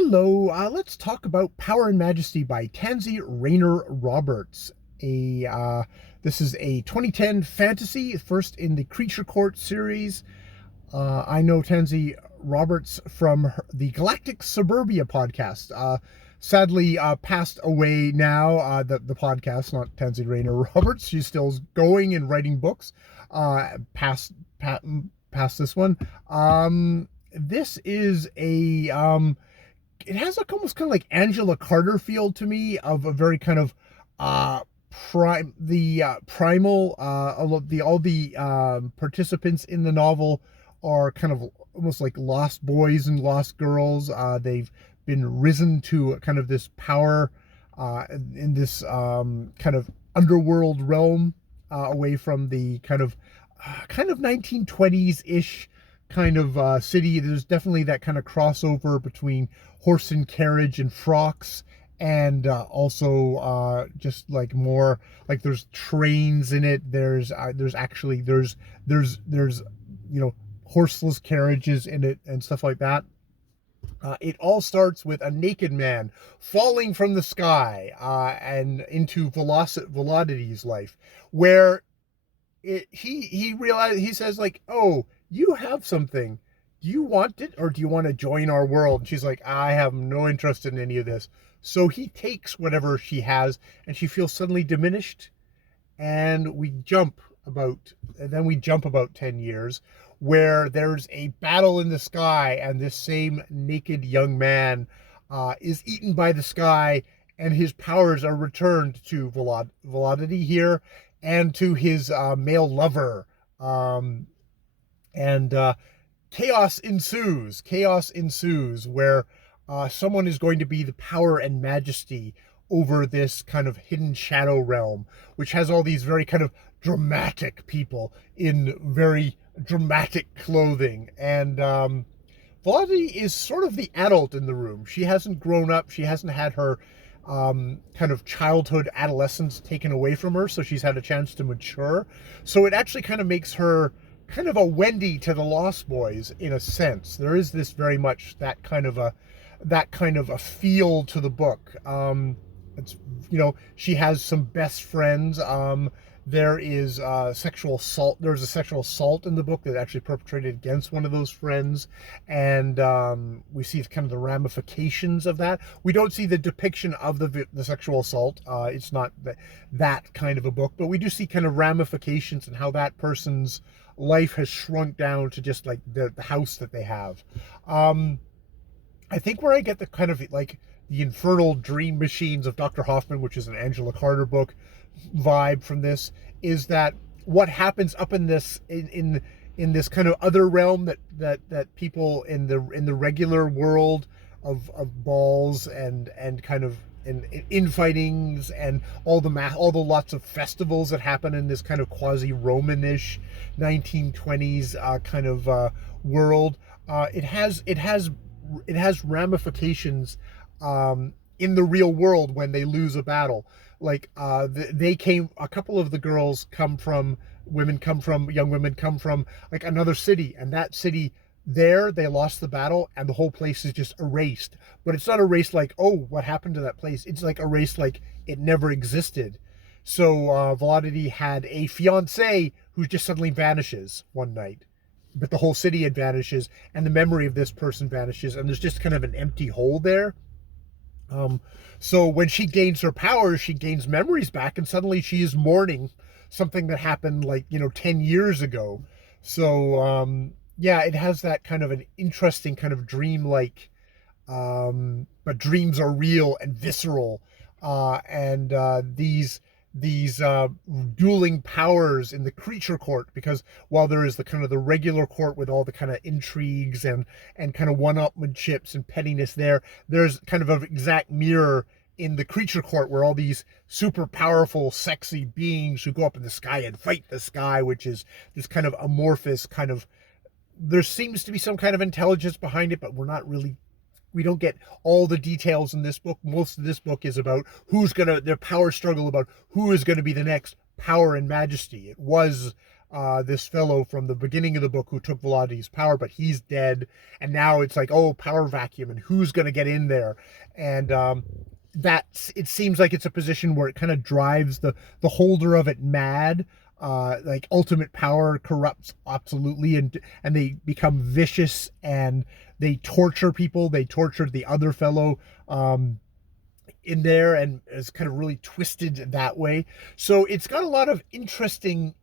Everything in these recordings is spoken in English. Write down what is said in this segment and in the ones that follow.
Hello, let's talk about Power and Majesty by Tansy Rayner Roberts. This is a 2010 fantasy, first in the Creature Court series. I know Tansy Roberts from the Galactic Suburbia podcast. Sadly, passed away now. The podcast, not Tansy Rayner Roberts. She's still going and writing books. Past this one. This is a it has like almost kind of like Angela Carter feel to me, of a very kind of primal, all the participants in the novel are kind of almost like lost boys and lost girls. They've been risen to kind of this power in this kind of underworld realm, away from the kind of 1920s ish kind of city. There's definitely that kind of crossover between horse and carriage and frocks, and also just like more like there's trains in it. There's horseless carriages in it and stuff like that. It all starts with a naked man falling from the sky and into Velocity's life, where he says like, "Oh, you have something. Do you want it, or do you want to join our world?" And she's like, "I have no interest in any of this." So he takes whatever she has, and she feels suddenly diminished. And then we jump about 10 years, where there's a battle in the sky, and this same naked young man is eaten by the sky, and his powers are returned to Velocity here, and to his male lover. And chaos ensues. Where someone is going to be the power and majesty over this kind of hidden shadow realm, which has all these very kind of dramatic people in very dramatic clothing. And Velocity is sort of the adult in the room. She hasn't grown up. She hasn't had her kind of childhood, adolescence taken away from her, so she's had a chance to mature. So it actually kind of makes her kind of a Wendy to the Lost Boys, in a sense. There is this very much that kind of a feel to the book. It's, she has some best friends. There is sexual assault. There's a sexual assault in the book that actually perpetrated against one of those friends, and we see kind of the ramifications of that. We don't see the depiction of the sexual assault. It's not that kind of a book, but we do see kind of ramifications and how that person's life has shrunk down to just like the house that they have. I think where I get the kind of like the infernal dream machines of Dr. Hoffman, which is an Angela Carter book, vibe from this, is that what happens up in this in this kind of other realm that people in the regular world of balls and kind of in infightings and all the lots of festivals that happen in this kind of quasi-Romanish 1920s kind of world. It has ramifications in the real world when they lose a battle. Like a couple of the young women come from like another city, and that city, there they lost the battle and the whole place is just erased. But it's not erased like, oh, what happened to that place? It's like erased like it never existed. So Velocity had a fiance who just suddenly vanishes one night, but the whole city vanishes, and the memory of this person vanishes, and there's just kind of an empty hole there. So when she gains her powers, she gains memories back, and suddenly she is mourning something that happened like 10 years ago. So yeah, it has that kind of an interesting kind of dream-like, but dreams are real and visceral, and these dueling powers in the creature court, because while there is the kind of the regular court with all the kind of intrigues and kind of one-upmanships and pettiness, there's kind of an exact mirror in the creature court, where all these super powerful, sexy beings who go up in the sky and fight the sky, which is this kind of amorphous kind of, there seems to be some kind of intelligence behind it, but we don't get all the details in this book. Most of this book is about their power struggle, about who is going to be the next Power and Majesty. It was this fellow from the beginning of the book who took Velocity's power, but he's dead. And now it's like, oh, power vacuum, and who's going to get in there? And it seems like it's a position where it kind of drives the holder of it mad. Like ultimate power corrupts absolutely, and they become vicious, and they torture people. They tortured the other fellow in there, and is kind of really twisted that way. So it's got a lot of interesting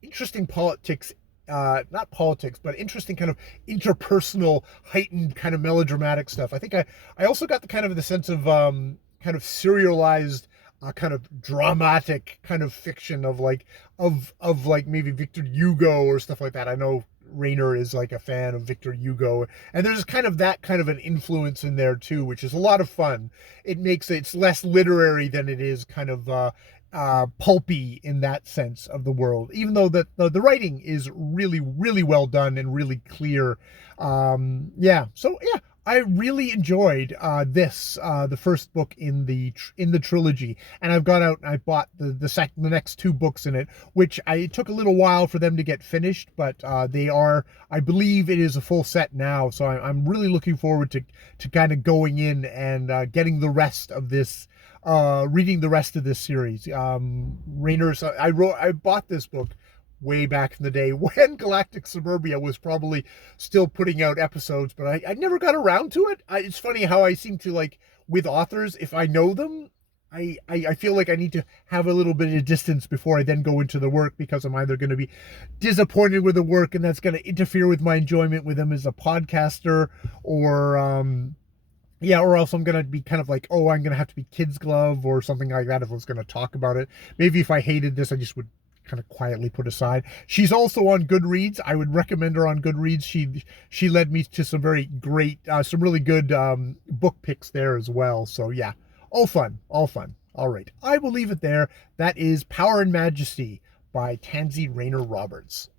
politics, not politics, but interesting kind of interpersonal, heightened kind of melodramatic stuff. I think I also got the kind of the sense of kind of serialized, kind of dramatic kind of fiction of like like maybe Victor Hugo or stuff like that. I know Rayner is like a fan of Victor Hugo, and there's kind of that kind of an influence in there too, which is a lot of fun. It's less literary than it is kind of pulpy in that sense of the world, even though the writing is really, really well done and really clear. Yeah, so yeah, I really enjoyed the first book in the trilogy, and I've gone out and I bought the next two books in it, which it took a little while for them to get finished, but they are, I believe it is a full set now, so I'm really looking forward to kind of going in and getting the rest of this, reading the rest of this series. Rayner's, I bought this book way back in the day when Galactic Suburbia was probably still putting out episodes, but I never got around to it. It's funny how I seem to, like, with authors, if I know them, I feel like I need to have a little bit of distance before I then go into the work, because I'm either going to be disappointed with the work and that's going to interfere with my enjoyment with them as a podcaster, or yeah, or else I'm going to be kind of like, oh, I'm going to have to be kid's glove or something like that if I was going to talk about it. Maybe if I hated this, I just would kind of quietly put aside. She's also on Goodreads. I would recommend her on Goodreads. She led me to some very great, some really good book picks there as well. So yeah, all fun. All right, I will leave it there. That is Power and Majesty by Tansy Rayner Roberts.